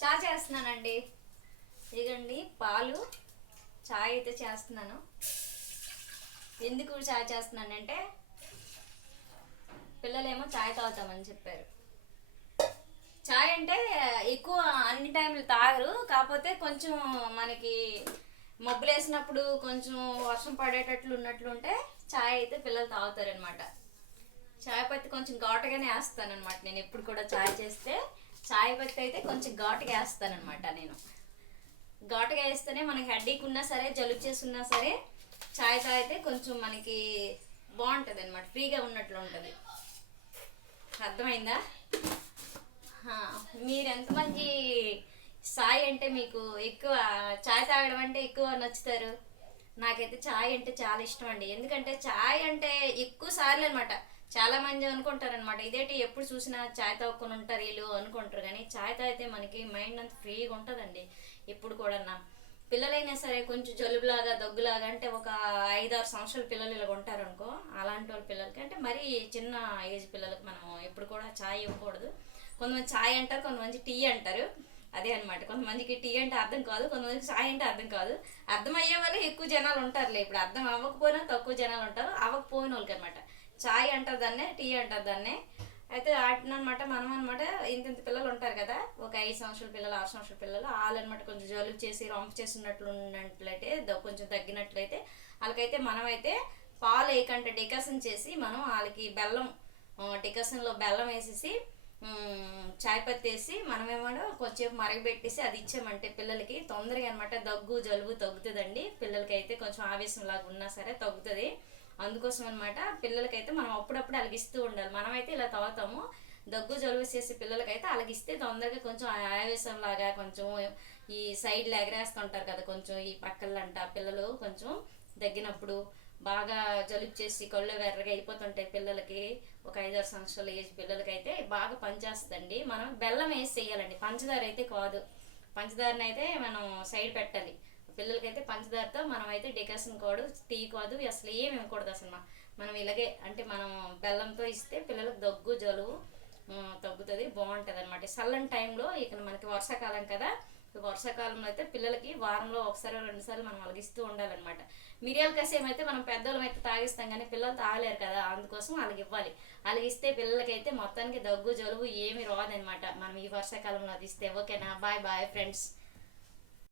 చాయ్ చేస్తున్నానండి. ఇదిగండి పాలు, చాయ్ అయితే చేస్తున్నాను. ఎందుకు చాయ్ చేస్తున్నానంటే పిల్లలేమో చాయ్ తాగుతామని చెప్పారు. చాయ్ అంటే ఎక్కువ అన్ని టైంలు తాగరు, కాకపోతే కొంచెం మనకి మబ్బులు వేసినప్పుడు కొంచెం వర్షం పడేటట్లు ఉన్నట్లుంటే చాయ్ అయితే పిల్లలు తాగుతారనమాట. చాయ్ పత్తి కొంచెం ఘాటుగానే వేస్తానమాట. నేను ఎప్పుడు కూడా చాయ్ చేస్తే చాయ్ పత్తి అయితే కొంచెం ఘాటుగా వేస్తానమాట. నేను ఘాటుగా వేస్తేనే మనకి హెడ్ఏక్ ఉన్నా సరే, జలుబు చేసి ఉన్నా సరే చాయ్ తాగితే కొంచెం మనకి బాగుంటుంది అనమాట, ఫ్రీగా ఉన్నట్లు ఉంటుంది. అర్థమైందా? మీరు ఎంతమంది చాయ్ అంటే మీకు ఎక్కువ, చాయ్ తాగడం అంటే ఎక్కువ నచ్చుతారు? నాకైతే చాయ్ అంటే చాలా ఇష్టం అండి. ఎందుకంటే చాయ్ అంటే ఎక్కువ సార్లు అనమాట. చాలా మంది అనుకుంటారు అనమాట, ఇదేంటి ఎప్పుడు చూసినా చాయ్ తాగుకొని ఉంటారు వీళ్ళు అనుకుంటారు. కానీ చాయ్ తాగితే మనకి మైండ్ అంతా ఫ్రీగా ఉంటుందండి. ఎప్పుడు కూడా పిల్లలైనా సరే కొంచెం జలుబులాగా దగ్గులాగా అంటే ఒక 5-6 సంవత్సరాల పిల్లలు ఇలా ఉంటారు అనుకో, అలాంటి వాళ్ళ పిల్లలకి అంటే మరీ చిన్న ఏజ్ పిల్లలకి మనం ఎప్పుడు కూడా చాయ్ ఇవ్వకూడదు. కొంతమంది చాయ్ అంటారు, కొంతమంది టీ అంటారు. అదే అనమాట, కొంతమందికి టీ అంటే అర్థం కాదు, కొంతమందికి చాయ్ అంటే అర్థం కాదు. అర్థమయ్యే వాళ్ళు ఎక్కువ జనాలు ఉంటారులే. ఇప్పుడు అర్థం అవ్వకపోయినా తక్కువ జనాలు ఉంటారు, అవ్వకపోయిన వాళ్ళకి అనమాట చాయ్ అంటారు దాన్నే, టీ అంటారు దాన్నే. అయితే వాటినమాట మనం అనమాట ఇంత పిల్లలు ఉంటారు కదా, ఒక 5 సంవత్సరాల పిల్లలు, 6 సంవత్సరాల పిల్లలు, వాళ్ళనమాట కొంచెం జలుబు చేసి రొంప చేసినట్లు ఉన్నట్లయితే, కొంచెం తగ్గినట్లయితే వాళ్ళకైతే మనమైతే పాలు వేయకంటే డికాషన్ చేసి మనం వాళ్ళకి బెల్లం, డికాషన్లో బెల్లం వేసేసి చాయ్ పత్తి వేసి మనమేమో కొంచెంసేపు మరగబెట్టేసి అది ఇచ్చామంటే పిల్లలకి తొందరగా అనమాట దగ్గు జలుబు తగ్గుతుందండి. పిల్లలకి అయితే కొంచెం ఆవేశం లాగా ఉన్నా సరే తగ్గుతుంది. అందుకోసం అనమాట పిల్లలకైతే మనం అప్పుడప్పుడు అలగిస్తూ ఉండాలి. మనమైతే ఇలా తాగుతాము, దగ్గు జలుబు చేసి పిల్లలకైతే అలగిస్తే తొందరగా కొంచెం ఆవేశం లాగా కొంచెం ఈ సైడ్లు ఎగరేస్తుంటారు కదా, కొంచెం ఈ పక్కలంట పిల్లలు కొంచెం దగ్గినప్పుడు బాగా జలుబు చేసి కళ్ళు ఎర్రగా అయిపోతుంటాయి పిల్లలకి. ఒక 5-6 సంవత్సరాల ఏజ్ పిల్లలకైతే బాగా పనిచేస్తుందండి. మనం బెల్లం వేసి చేయాలండి, పంచదార అయితే కాదు. పంచదారని అయితే మనం సైడ్ పెట్టాలి. పిల్లలకైతే పంచదారతో మనం అయితే డికాషన్ కాదు, టీ కాదు, అసలు ఏమి ఇవ్వకూడదు అసలు. మనం ఇలాగే అంటే మనం బెల్లంతో ఇస్తే పిల్లలకు దగ్గు జలుబు తగ్గుతుంది, బాగుంటుంది అనమాట. చల్లని టైంలో ఇక మనకి వర్షాకాలం కదా, వర్షాకాలంలో అయితే పిల్లలకి వారంలో 1-2 సార్లు మనం అలగిస్తూ ఉండాలన్నమాట. మిరియాల కషాయం అయితే మనం పెద్దోళ్ళం అయితే తాగిస్తాం, కానీ పిల్లలు తాగలేరు కదా, అందుకోసం వాళ్ళకి ఇవ్వాలి. అలాగిస్తే పిల్లలకైతే మొత్తానికి దగ్గు జలుబు ఏమి రాదనమాట మనం ఈ వర్షాకాలంలో అది ఇస్తే. ఓకేనా? Bye bye friends.